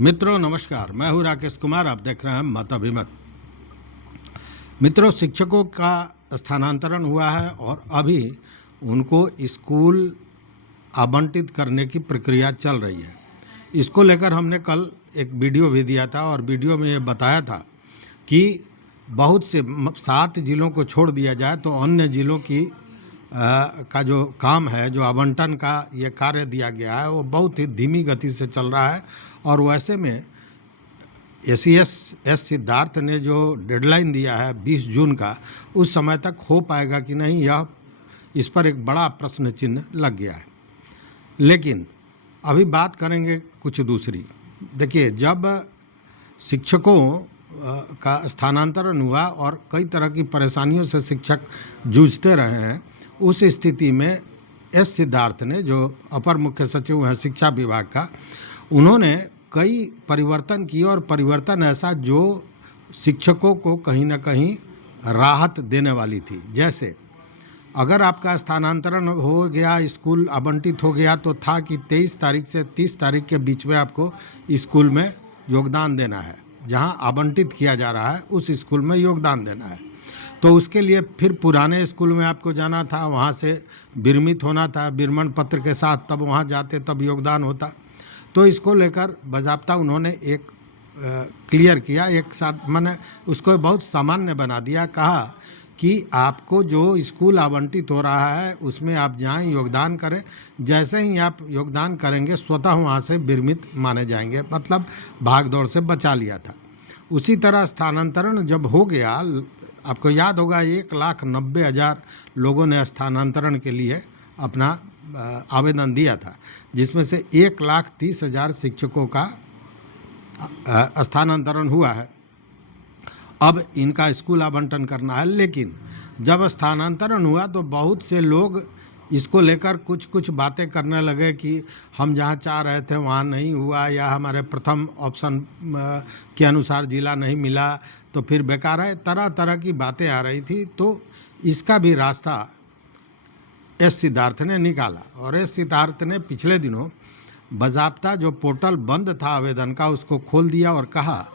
मित्रों नमस्कार, मैं हूं राकेश कुमार। आप देख रहे हैं मत अभिमत। मित्रों, शिक्षकों का स्थानांतरण हुआ है और अभी उनको स्कूल आवंटित करने की प्रक्रिया चल रही है। इसको लेकर हमने कल एक वीडियो भी दिया था और वीडियो में ये बताया था कि बहुत से 7 जिलों को छोड़ दिया जाए तो अन्य जिलों की का जो काम है, जो आवंटन का ये कार्य दिया गया है, वो बहुत ही धीमी गति से चल रहा है। और वैसे में एस सिद्धार्थ ने जो डेडलाइन दिया है 20 जून का, उस समय तक हो पाएगा कि नहीं, यह इस पर एक बड़ा प्रश्न चिन्ह लग गया है। लेकिन अभी बात करेंगे कुछ दूसरी। देखिए, जब शिक्षकों का स्थानांतरण हुआ और कई तरह की परेशानियों से शिक्षक जूझते रहे हैं, उस स्थिति में एस सिद्धार्थ ने, जो अपर मुख्य सचिव हैं शिक्षा विभाग का, उन्होंने कई परिवर्तन किए और परिवर्तन ऐसा जो शिक्षकों को कहीं ना कहीं राहत देने वाली थी। जैसे अगर आपका स्थानांतरण हो गया, स्कूल आवंटित हो गया, तो था कि 23 तारीख से 30 तारीख के बीच में आपको स्कूल में योगदान देना है। जहां आवंटित किया जा रहा है उस स्कूल में योगदान देना है। तो उसके लिए फिर पुराने स्कूल में आपको जाना था, वहां से विरमित होना था विरमण पत्र के साथ, तब वहां जाते तब योगदान होता। तो इसको लेकर बाज़ाब्ता उन्होंने एक क्लियर किया, एक साथ मैंने उसको बहुत सामान्य बना दिया। कहा कि आपको जो स्कूल आवंटित हो रहा है उसमें आप जाएं, योगदान करें। जैसे ही आप योगदान करेंगे स्वतः वहाँ से विरमित माने जाएंगे, मतलब भाग दौड़ से बचा लिया था। उसी तरह स्थानांतरण जब हो गया, आपको याद होगा 1,90,000 लोगों ने स्थानांतरण के लिए अपना आवेदन दिया था, जिसमें से 1,30,000 शिक्षकों का स्थानांतरण हुआ है। अब इनका स्कूल आवंटन करना है। लेकिन जब स्थानांतरण हुआ तो बहुत से लोग इसको लेकर कुछ कुछ बातें करने लगे कि हम जहाँ चाह रहे थे वहाँ नहीं हुआ, या हमारे प्रथम ऑप्शन के अनुसार जिला नहीं मिला तो फिर बेकार है। तरह तरह की बातें आ रही थी। तो इसका भी रास्ता एस सिद्धार्थ ने निकाला और एस सिद्धार्थ ने पिछले दिनों बाज़ाब्ता जो पोर्टल बंद था आवेदन का, उसको खोल दिया और कहा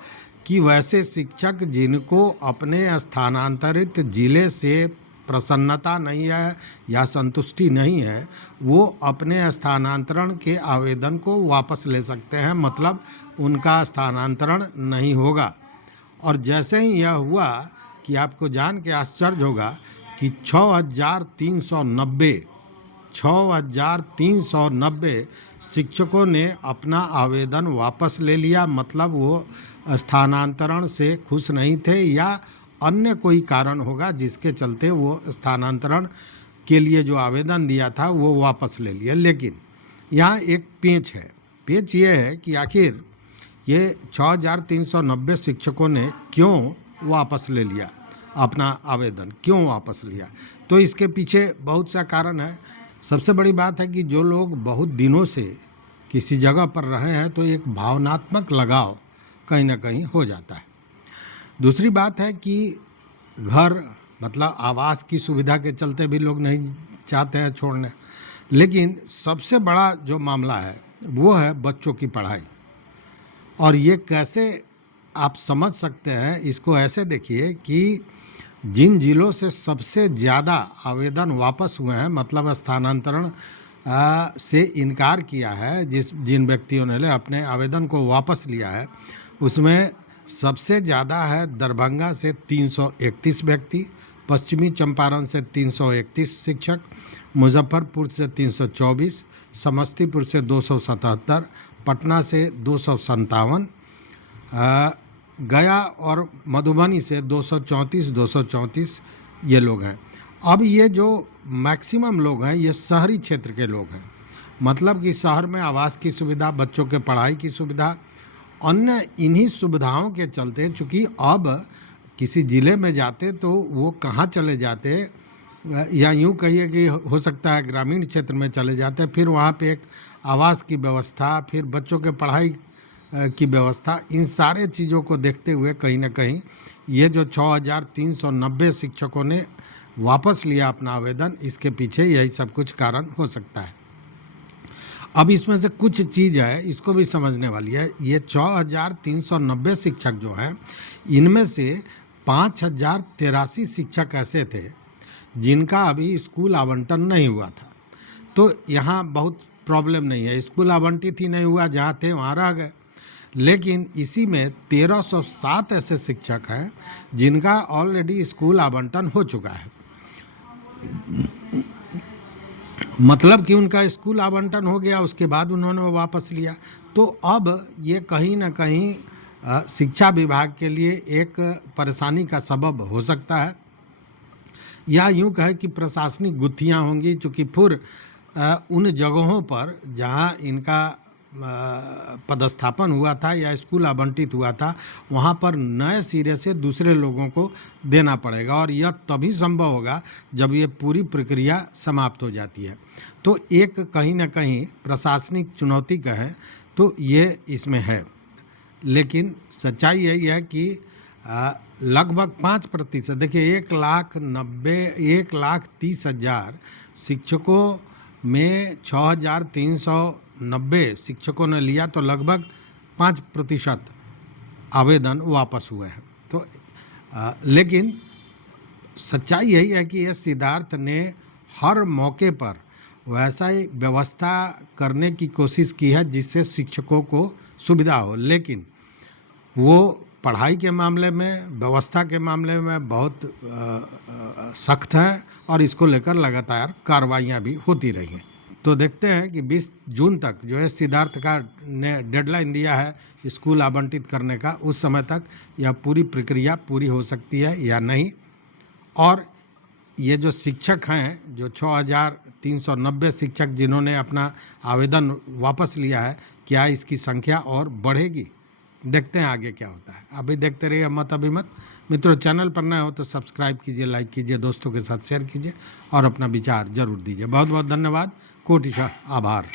कि वैसे शिक्षक जिनको अपने स्थानांतरित जिले से प्रसन्नता नहीं है या संतुष्टि नहीं है, वो अपने स्थानांतरण के आवेदन को वापस ले सकते हैं, मतलब उनका स्थानांतरण नहीं होगा। और जैसे ही यह हुआ कि आपको जान के आश्चर्य होगा कि 6,390 शिक्षकों ने अपना आवेदन वापस ले लिया। मतलब वो स्थानांतरण से खुश नहीं थे या अन्य कोई कारण होगा जिसके चलते वो स्थानांतरण के लिए जो आवेदन दिया था वो वापस ले लिया। लेकिन यहाँ एक पेच है। पेच ये है कि आखिर ये 6,390 शिक्षकों ने क्यों वापस ले लिया अपना आवेदन, क्यों वापस लिया? तो इसके पीछे बहुत सा कारण है। सबसे बड़ी बात है कि जो लोग बहुत दिनों से किसी जगह पर रहे हैं तो एक भावनात्मक लगाव कहीं ना कहीं हो जाता है। दूसरी बात है कि घर, मतलब आवास की सुविधा के चलते भी लोग नहीं चाहते हैं छोड़ने। लेकिन सबसे बड़ा जो मामला है वो है बच्चों की पढ़ाई। और ये कैसे आप समझ सकते हैं, इसको ऐसे देखिए कि जिन जिलों से सबसे ज़्यादा आवेदन वापस हुए हैं, मतलब स्थानांतरण से इनकार किया है, जिन व्यक्तियों ने अपने आवेदन को वापस लिया है, उसमें सबसे ज़्यादा है दरभंगा से 331 व्यक्ति, पश्चिमी चंपारण से 331 शिक्षक, मुजफ्फरपुर से 324, समस्तीपुर से 277, पटना से 257, गया और मधुबनी से 234 ये लोग हैं। अब ये जो मैक्सिमम लोग हैं ये शहरी क्षेत्र के लोग हैं, मतलब कि शहर में आवास की सुविधा, बच्चों के पढ़ाई की सुविधा, अन्य इन्हीं सुविधाओं के चलते, चूँकि अब किसी ज़िले में जाते तो वो कहाँ चले जाते, या यूँ कहिए कि हो सकता है ग्रामीण क्षेत्र में चले जाते, फिर वहाँ पे एक आवास की व्यवस्था, फिर बच्चों के पढ़ाई की व्यवस्था, इन सारे चीज़ों को देखते हुए कहीं ना कहीं ये जो 6,390 शिक्षकों ने वापस लिया अपना आवेदन, इसके पीछे यही सब कुछ कारण हो सकता है। अब इसमें से कुछ चीज़ है इसको भी समझने वाली है। ये 6,390 शिक्षक जो हैं, इनमें से 5,083 शिक्षक ऐसे थे जिनका अभी स्कूल आवंटन नहीं हुआ था। तो यहाँ बहुत प्रॉब्लम नहीं है, स्कूल आवंटित ही नहीं हुआ, जहाँ थे वहाँ रह गए। लेकिन इसी में 1,307 ऐसे शिक्षक हैं जिनका ऑलरेडी स्कूल आवंटन हो चुका है, मतलब कि उनका स्कूल आवंटन हो गया, उसके बाद उन्होंने वो वापस लिया। तो अब ये कहीं ना कहीं शिक्षा विभाग के लिए एक परेशानी का सबब हो सकता है, या यूँ कहे कि प्रशासनिक गुत्थियाँ होंगी, चूँकि फिर उन जगहों पर जहाँ इनका पदस्थापन हुआ था या स्कूल आवंटित हुआ था, वहाँ पर नए सिरे से दूसरे लोगों को देना पड़ेगा, और यह तभी संभव होगा जब ये पूरी प्रक्रिया समाप्त हो जाती है। तो एक कहीं ना कहीं प्रशासनिक चुनौती का है, तो ये इसमें है। लेकिन सच्चाई यही है कि लगभग 5%, देखिए 1,30,000 शिक्षकों में 6,390 शिक्षकों ने लिया, तो लगभग 5% आवेदन वापस हुए हैं। तो लेकिन सच्चाई यही है कि ये सिद्धार्थ ने हर मौके पर वैसा ही व्यवस्था करने की कोशिश की है जिससे शिक्षकों को सुविधा हो, लेकिन वो पढ़ाई के मामले में, व्यवस्था के मामले में बहुत सख्त हैं, और इसको लेकर लगातार कार्रवाइयाँ भी होती रही हैं। तो देखते हैं कि 20 जून तक जो है सिद्धार्थ का ने डेडलाइन दिया है स्कूल आवंटित करने का, उस समय तक यह पूरी प्रक्रिया पूरी हो सकती है या नहीं। और ये जो शिक्षक हैं, जो 6,390 शिक्षक जिन्होंने अपना आवेदन वापस लिया है, क्या इसकी संख्या और बढ़ेगी? देखते हैं आगे क्या होता है। अभी देखते रहिए मत अभिमत। मित्रों, चैनल पर नए हो तो सब्सक्राइब कीजिए, लाइक कीजिए, दोस्तों के साथ शेयर कीजिए और अपना विचार जरूर दीजिए। बहुत बहुत धन्यवाद, कोटिशः आभार।